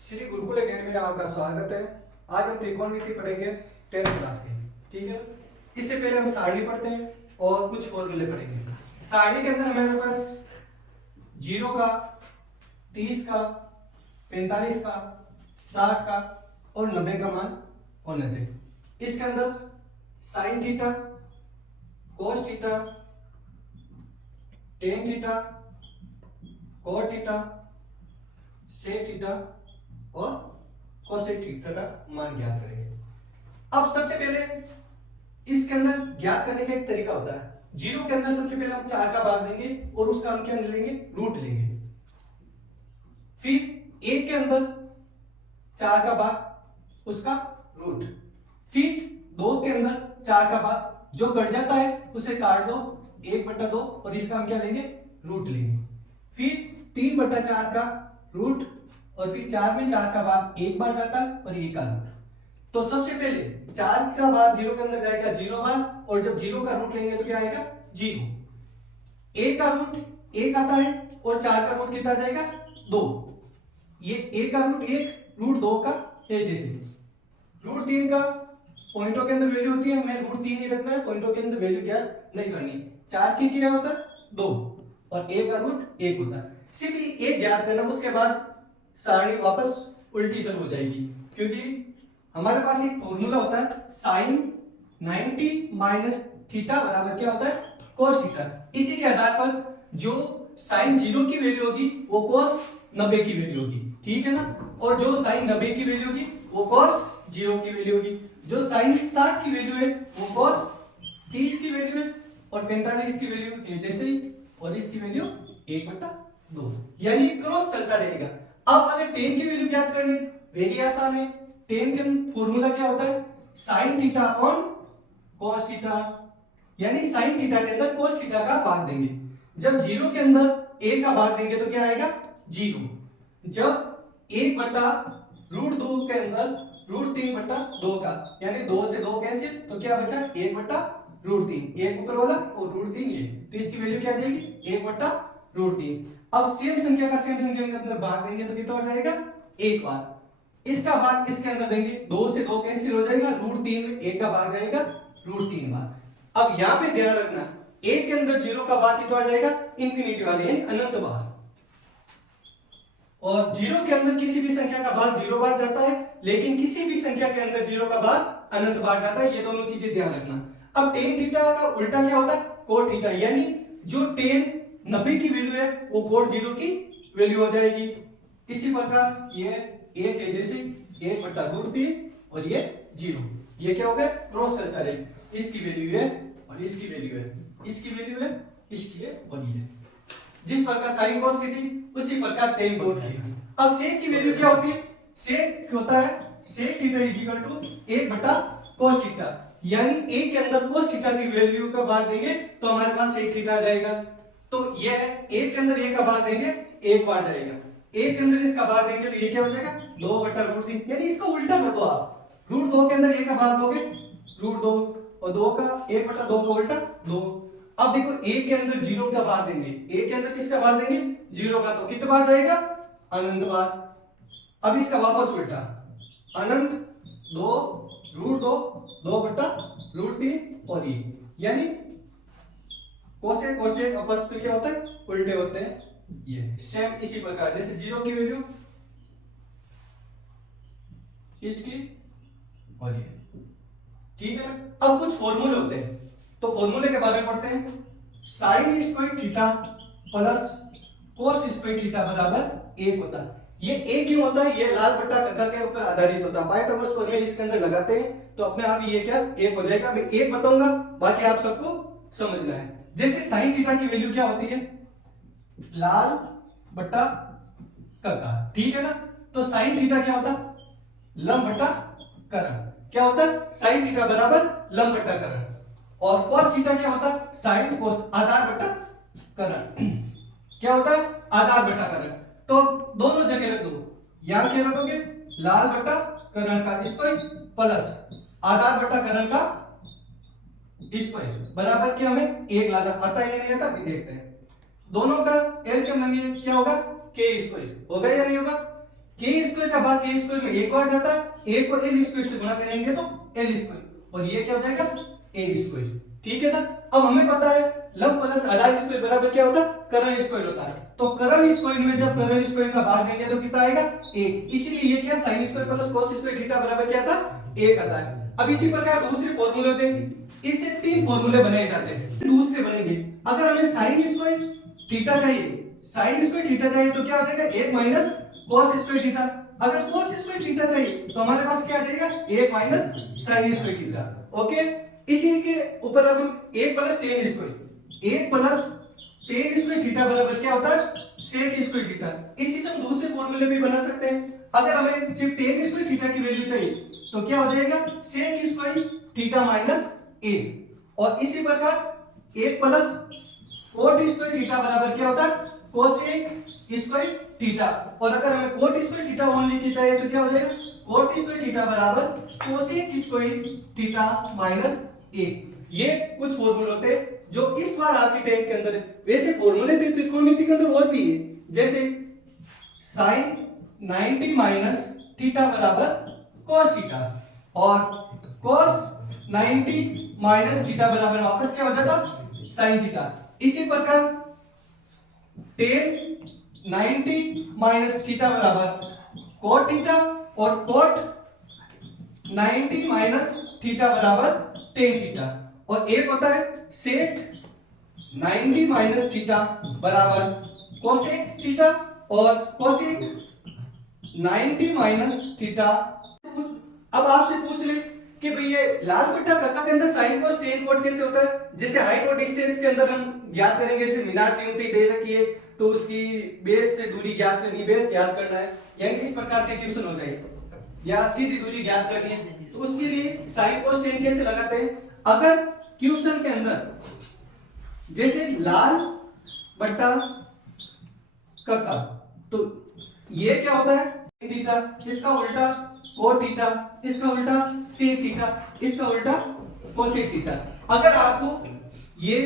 Shri Gurukul academy में आपका स्वागत है। आज हम त्रिकोणमिति पढ़ेंगे 10th क्लास के। ठीक है, इससे पहले हम सारणी पढ़ते हैं और कुछ फॉर्मूले पढ़ेंगे। सारणी के अंदर हमारे पास 0 का, 30 का, 45 का, 60 का और 90 का मान होना चाहिए। इसके अंदर sine theta, cos theta, tan theta, cot theta, sec theta और कोसेक थीटा का मान ज्ञात करेंगे। अब सबसे पहले इसके अंदर ज्ञात करने का एक तरीका होता है। 0 के अंदर सबसे पहले हम 4 का भाग देंगे और उसका हम क्या लेंगे, रूट लेंगे। फिर 1 के अंदर 4 का भाग, उसका रूट। फिर 2 के अंदर 4 का भाग, जो कट जाता है उसे काट दो, 1/2 और इसका हम क्या लेंगे, रूट लेंगे। फिर 3/4 का रूट और फिर 4 में 4 का भाग एक बार जाता है और 1 का रूट। तो सबसे पहले 4 का भाग 0 के अंदर जाएगा 0 बार, और जब 0 का रूट लेंगे तो क्या आएगा, 0। 1 का रूट 1 आता है और 4 का रूट कितना जाएगा, 2। ये 1 का रूट 1, रूट 2 का है। जैसे रूट 3 का पॉइंटों के अंदर वैल्यू होती है, हमें रूट 3 ही रखना है, पॉइंटों के अंदर वैल्यू क्या नहीं करनी। 4 की क्या होता है, 2 और 1 का रूट 1 होता है। सिर्फ ये ज्ञात करना, उसके बाद सारणी वापस उल्टी शुरू हो जाएगी, क्योंकि हमारे पास एक फॉर्मूला होता है साइन 90 माइनस थीटा बराबर क्या होता है, कोस थीटा। इसी के आधार पर जो साइन 0 की वैल्यू होगी वो कोस 90 की वैल्यू होगी। ठीक है ना, और जो साइन 90 की वैल्यू होगी वो कोस 0 की वैल्यू होगी। जो साइन 60 की वैल्यू है वो कोस 30 की वैल्यू है और 45 की वैल्यू है जैसे ही, और इसकी वैल्यू 1/2, यानी क्रॉस चलता रहेगा। अब अगर टेन की वैल्यू ज्ञात करनी, वेरी आसान है। टेन का फॉर्मूला क्या होता है, sine theta upon cos theta, यानी साइन थीटा के अंदर कॉस थीटा का भाग देंगे। जब 0 के अंदर 1 का भाग देंगे तो क्या आएगा, 0। जब 1/√2 के अंदर √3/2 का, यानी 2 से 2 कैंसिल, तो क्या बचा 1/√3, 1 ऊपर वाला और √3 ये, तो इसकी वैल्यू क्या आ जाएगी, 1/√3। अब सेम संख्या का सेम संख्या के अंदर भाग देंगे तो कितना हो जाएगा, 1 बार। इसका भाग इसके अंदर देंगे, 2 से 2 कैंसिल हो जाएगा, √3 में 1 का भाग जाएगा √3 बार। अब यहां पे ध्यान रखना, 1 के अंदर 0 का भाग कितना आ जाएगा, इंफिनिटी वाले यानी अनंत बार। और 0 के अंदर किसी भी संख्या का भाग 0 बार जाता है, लेकिन किसी भी संख्या के अंदर 0 का भाग अनंत बार जाता है। ये दोनों चीजें ध्यान रखना। अब टेन थीटा का उल्टा क्या होता है, कोट थीटा, यानी जो टेन 90 की वैल्यू है वो कोट 0 की वैल्यू हो जाएगी। इसी प्रकार ये 1 है जैसे 1/√3 और ये 0, ये क्या हो गया, क्रॉस चलता रहेगा। इसकी वैल्यू है और इसकी वैल्यू है, इसकी वैल्यू है, इसकी है और ये। जिस प्रकार साइन कॉस की थी उसी प्रकार टेन कोट की। अब सेक की वैल्यू क्या होती है, सेक होता है sec theta equal to 1/cos theta, यानी 1 के अंदर cos थीटा की वैल्यू का भाग देंगे तो हमारे पास सेक थीटा आ जाएगा। तो ये 1 के अंदर 1 का भाग देंगे 1 बार जाएगा, 1 के अंदर इसका भाग देंगे तो ये क्या हो जाएगा, 2/√3, यानी इसको उल्टा कर दो आप। √2 के अंदर 1 का भाग दोगे √2 और 2 का 1/2 का उल्टा 2। अब देखो 1 के अंदर 0 का भाग देंगे, 1 के अंदर किसका भाग देंगे, 0 का, तो कितना बार जाएगा, अनंत बार। अब इसका वापस उल्टा, अनंत 2 √2 2/√3 और ये, यानी कोसेक कोसेक आपस में क्या होता है, उल्टे होते हैं। ये सेम इसी प्रकार जैसे 0 की वैल्यू इसकी और ये। ठीक है, अब कुछ फॉर्मूले होते हैं तो फॉर्मूले के बारे में पढ़ते हैं। Sine square theta plus cos square theta बराबर 1 होता है। ये 1 क्यों होता है, ये लाल बट्टा कक्का के ऊपर आधारित होता है। पाइथागोरस प्रमेय इसके अंदर लगाते हैं तो अपने आप ये क्या 1 हो जाएगा। मैं 1 बताऊंगा, बाकी आप सबको समझना है। जैसे साइन थीटा की वैल्यू क्या होती है, लाल बट्टा कक्का, ठीक है ना। तो साइन थीटा क्या होता है, लंब बट्टा करण। क्या होता है, साइन थीटा बराबर लंब बट्टा करण। और cos थीटा क्या होता है, साइन कोस आधार बट्टा करण। क्या होता है, आधार बट्टा करण। तो दोनों जगह रख दो, यहां क्या रखोगे, लाल बट्टा करण का स्क्वायर प्लस आधार बट्टा करण का स्क्वायर बराबर क्या, हमें 1 लाना आता है या नहीं आता, अभी देखते हैं। दोनों का एलसीएम लेंगे, क्या होगा, k स्क्वायर होगा या नहीं होगा। के स्क्वायर का भाग के स्क्वायर में एक बार जाता है, एक को एल स्क्वायर से गुणा करेंगे तो एल स्क्वायर, और ये क्या हो जाएगा ए स्क्वायर। ठीक है ना। अब हमें पता है लंब प्लस आधार स्क्वायर बराबर क्या होता है, कर्ण स्क्वायर होता है। तो कर्ण स्क्वायर में जब कर्ण स्क्वायर का भाग देंगे तो कितना आएगा, एक। इसीलिए ये क्या sine square plus cos square theta बराबर क्या था, एक आता है। अब इसी प्रकार दूसरे फॉर्मूले होते हैं, इससे तीन फॉर्मूले बनाए जाते हैं। दूसरे बनेंगे, अगर हमें साइन स्क्वायर थीटा चाहिए, साइन स्क्वायर थीटा चाहिए तो क्या हो जाएगा, एक माइनस cos स्क्वायर थीटा। अगर cos स्क्वायर थीटा चाहिए तो हमारे पास क्या आ जाएगा, एक minus sine square theta. Okay, इसी के ऊपर अब हम एक प्लस टेन स्क्वायर, एक प्लस टेन स्क्वायर थीटा बराबर क्या होता है, सेक स्क्वायर थीटा। इसी से हम दूसरे फॉर्मूले भी बना सकते हैं। अगर हमें सिर्फ टेन स्क्वायर थीटा की वैल्यू चाहिए तो क्या हो जाएगा, सेक स्क्वायर थीटा माइनस एक। और इसी प्रकार एक प्लस कोट स्क्वायर थीटा बराबर क्या होता है, कोसेक स्क्वायर थीटा। और अगर हमें कोट स्क्वायर थीटा ओनली की चाहिए तो क्या हो जाएगा, कोट स्क्वायर थीटा बराबर कोसेक स्क्वायर थीटा माइनस एक। ये कुछ फॉर्मूले होते हैं जो इस बार आपके टेंथ के अंदर है। वैसे फॉर्मूले तो त्रिकोणमिति के अंदर और भी है, जैसे साइन 90 माइनस थीटा बराबर cos थीटा, और cos 90 माइनस थीटा बराबर वापस क्या हो जाता, साइन थीटा। इसी प्रकार टेन 90 माइनस थीटा बराबर cot थीटा, और cot 90 माइनस थीटा बराबर टेन थीटा। और एक होता है सेक 90 माइनस थीटा बराबर कोसेक थीटा, और कोसेक 90 माइनस थीटा। अब आपसे पूछ ले कि भाई ये लाल बट्टा कक्का के अंदर साइन कोस टेन कोट कैसे होता है। जैसे हाइट और डिस्टेंस के अंदर हम ज्ञात करेंगे, जैसे मीनार की ऊंचाई दे रखी है तो उसकी बेस से दूरी ज्ञात करनी है, बेस ज्ञात करना है, यानी इस प्रकार के क्वेश्चन हो जाएगा, या सीधी दूरी ज्ञात करनी है तो उसके लिए साइन कोस टेन कैसे लगाते हैं। अगर क्वेश्चन के अंदर जैसे लाल बट्टा कक्का, तो ये क्या होता है थीटा, इसका उल्टा कोट थीटा, इसका उल्टा सेक थीटा, इसका उल्टा कोसेक थीटा। अगर आपको ये